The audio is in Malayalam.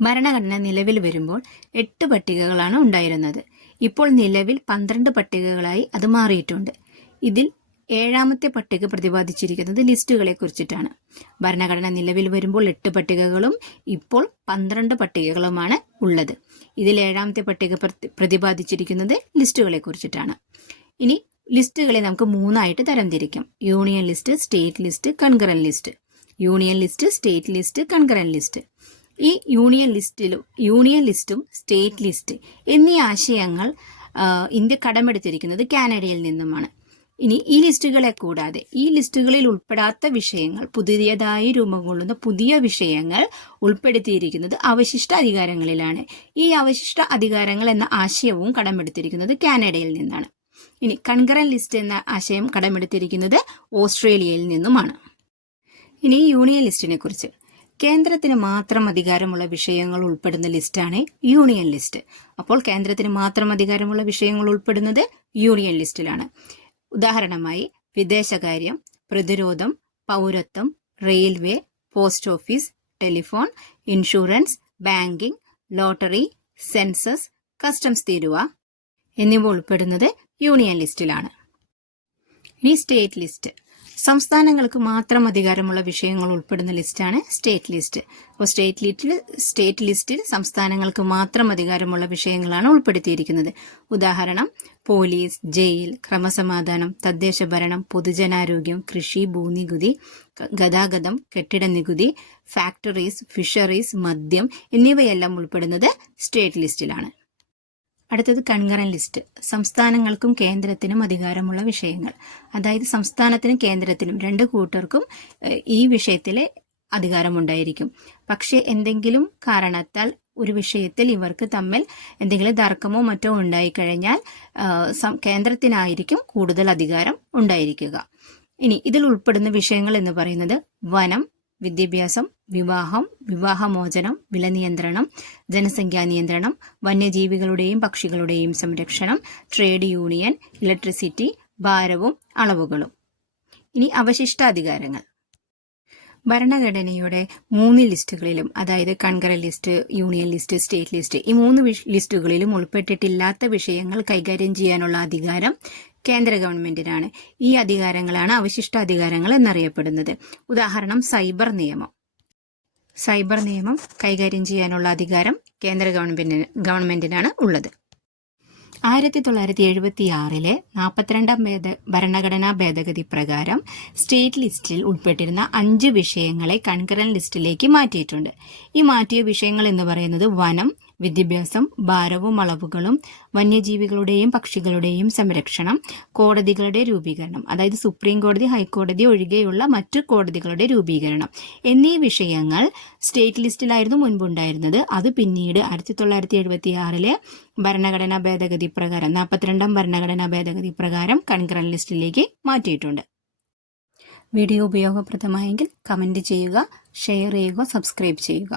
ഭരണഘടന നിലവിൽ വരുമ്പോൾ 8 പട്ടികകളാണ് ഉണ്ടായിരുന്നത്. ഇപ്പോൾ നിലവിൽ 12 പട്ടികകളായി അത് മാറിയിട്ടുണ്ട്. ഇതിൽ 7ാമത്തെ പട്ടിക പ്രതിപാദിച്ചിരിക്കുന്നത് ലിസ്റ്റുകളെ കുറിച്ചിട്ടാണ്. ഭരണഘടന നിലവിൽ വരുമ്പോൾ 8 പട്ടികകളും ഇപ്പോൾ 12 പട്ടികകളുമാണ് ഉള്ളത്. ഇതിൽ 7ാമത്തെ പട്ടിക പ്രതിപാദിച്ചിരിക്കുന്നത് ലിസ്റ്റുകളെ കുറിച്ചിട്ടാണ്. ഇനി ലിസ്റ്റുകളെ നമുക്ക് 3ആയിട്ട് തരംതിരിക്കാം. Union list, state list, concurrent list. Union list, state list, concurrent list. ഈ യൂണിയൻ ലിസ്റ്റും സ്റ്റേറ്റ് ലിസ്റ്റ് എന്നീ ആശയങ്ങൾ ഇന്ത്യ കടമെടുത്തിരിക്കുന്നത് കാനഡയിൽ നിന്നുമാണ്. ഇനി ഈ ലിസ്റ്റുകളെ കൂടാതെ ഈ ലിസ്റ്റുകളിൽ ഉൾപ്പെടാത്ത വിഷയങ്ങൾ, പുതിയതായി രൂപം കൊള്ളുന്ന പുതിയ വിഷയങ്ങൾ ഉൾപ്പെടുത്തിയിരിക്കുന്നത് അവശിഷ്ട അധികാരങ്ങളിലാണ്. ഈ അവശിഷ്ട അധികാരങ്ങൾ എന്ന ആശയവും കടമെടുത്തിരിക്കുന്നത് കാനഡയിൽ നിന്നാണ്. ഇനി കൺകറന്റ് ലിസ്റ്റ് എന്ന ആശയം കടമെടുത്തിരിക്കുന്നത് ഓസ്ട്രേലിയയിൽ നിന്നുമാണ്. ഇനി യൂണിയൻ ലിസ്റ്റിനെ കുറിച്ച്. കേന്ദ്രത്തിന് മാത്രം അധികാരമുള്ള വിഷയങ്ങൾ ഉൾപ്പെടുന്ന ലിസ്റ്റാണ് യൂണിയൻ ലിസ്റ്റ്. അപ്പോൾ കേന്ദ്രത്തിന് മാത്രം അധികാരമുള്ള വിഷയങ്ങൾ ഉൾപ്പെടുന്നത് യൂണിയൻ ലിസ്റ്റിലാണ്. ഉദാഹരണമായി വിദേശകാര്യം, പ്രതിരോധം, പൗരത്വം, railway, post office, telephone, insurance, banking, lottery, census, customs തീരുവ എന്നിവ ഉൾപ്പെടുന്നത് യൂണിയൻ ലിസ്റ്റിലാണ്. ഇനി സ്റ്റേറ്റ് ലിസ്റ്റ്. സംസ്ഥാനങ്ങൾക്ക് മാത്രം അധികാരമുള്ള വിഷയങ്ങൾ ഉൾപ്പെടുന്ന ലിസ്റ്റാണ് സ്റ്റേറ്റ് ലിസ്റ്റ്. അപ്പോൾ സ്റ്റേറ്റ് ലിസ്റ്റിൽ സംസ്ഥാനങ്ങൾക്ക് മാത്രം അധികാരമുള്ള വിഷയങ്ങളാണ് ഉൾപ്പെടുത്തിയിരിക്കുന്നത്. ഉദാഹരണം പോലീസ്, ജയിൽ, ക്രമസമാധാനം, തദ്ദേശ ഭരണം, പൊതുജനാരോഗ്യം, കൃഷി, ഭൂനികുതി, ഗതാഗതം, കെട്ടിട നികുതി, ഫാക്ടറീസ്, ഫിഷറീസ്, മദ്യം എന്നിവയെല്ലാം ഉൾപ്പെടുന്നത് സ്റ്റേറ്റ് ലിസ്റ്റിലാണ്. അടുത്തത് കൺകറന്റ് ലിസ്റ്റ്. സംസ്ഥാനങ്ങൾക്കും കേന്ദ്രത്തിനും അധികാരമുള്ള വിഷയങ്ങൾ. അതായത് സംസ്ഥാനത്തിനും കേന്ദ്രത്തിനും രണ്ട് കൂട്ടർക്കും ഈ വിഷയത്തിലെ അധികാരമുണ്ടായിരിക്കും. പക്ഷെ എന്തെങ്കിലും കാരണത്താൽ ഒരു വിഷയത്തിൽ ഇവർക്ക് തമ്മിൽ എന്തെങ്കിലും തർക്കമോ മറ്റോ ഉണ്ടായിക്കഴിഞ്ഞാൽ കേന്ദ്രത്തിനായിരിക്കും കൂടുതൽ അധികാരം ഉണ്ടായിരിക്കുക. ഇനി ഇതിൽ ഉൾപ്പെടുന്ന വിഷയങ്ങൾ എന്ന് പറയുന്നത് വനം, വിദ്യാഭ്യാസം, വിവാഹം, വിവാഹമോചനം, വില നിയന്ത്രണം, ജനസംഖ്യാ നിയന്ത്രണം, വന്യജീവികളുടെയും പക്ഷികളുടെയും സംരക്ഷണം, ട്രേഡ് യൂണിയൻ, ഇലക്ട്രിസിറ്റി, ഭാരവും അളവുകളും. ഇനി അവശിഷ്ട അധികാരങ്ങൾ. ഭരണഘടനയുടെ 3 ലിസ്റ്റുകളിലും, അതായത് concurrent list, union list, state list, ഈ 3 ലിസ്റ്റുകളിലും ഉൾപ്പെട്ടിട്ടില്ലാത്ത വിഷയങ്ങൾ കൈകാര്യം ചെയ്യാനുള്ള അധികാരം കേന്ദ്ര ഗവൺമെന്റിനാണ്. ഈ അധികാരങ്ങളാണ് അവശിഷ്ട അധികാരങ്ങൾ എന്നറിയപ്പെടുന്നത്. ഉദാഹരണം സൈബർ നിയമം കൈകാര്യം ചെയ്യാനുള്ള അധികാരം കേന്ദ്ര ഗവൺമെന്റിനാണ് ഉള്ളത്. 1976 42ാം ഭരണഘടനാ ഭേദഗതി പ്രകാരം സ്റ്റേറ്റ് ലിസ്റ്റിൽ ഉൾപ്പെട്ടിരുന്ന 5 വിഷയങ്ങളെ കൺകറന്റ് ലിസ്റ്റിലേക്ക് മാറ്റിയിട്ടുണ്ട്. ഈ മാറ്റിയ വിഷയങ്ങൾ എന്ന് പറയുന്നത് വനം, വിദ്യാഭ്യാസം, ഭാരവും അളവുകളും, വന്യജീവികളുടെയും പക്ഷികളുടെയും സംരക്ഷണം, കോടതികളുടെ രൂപീകരണം, അതായത് സുപ്രീം കോടതി, ഹൈക്കോടതി ഒഴികെയുള്ള മറ്റു കോടതികളുടെ രൂപീകരണം എന്നീ വിഷയങ്ങൾ സ്റ്റേറ്റ് ലിസ്റ്റിലായിരുന്നു മുൻപുണ്ടായിരുന്നത്. അത് പിന്നീട് 1976 ഭരണഘടനാ ഭേദഗതി പ്രകാരം 42ാം ഭരണഘടനാ ഭേദഗതി പ്രകാരം കൺകറന്റ് ലിസ്റ്റിലേക്ക് മാറ്റിയിട്ടുണ്ട്. വീഡിയോ ഉപയോഗപ്രദമായെങ്കിൽ കമന്റ് ചെയ്യുക, ഷെയർ ചെയ്യുക, സബ്സ്ക്രൈബ് ചെയ്യുക.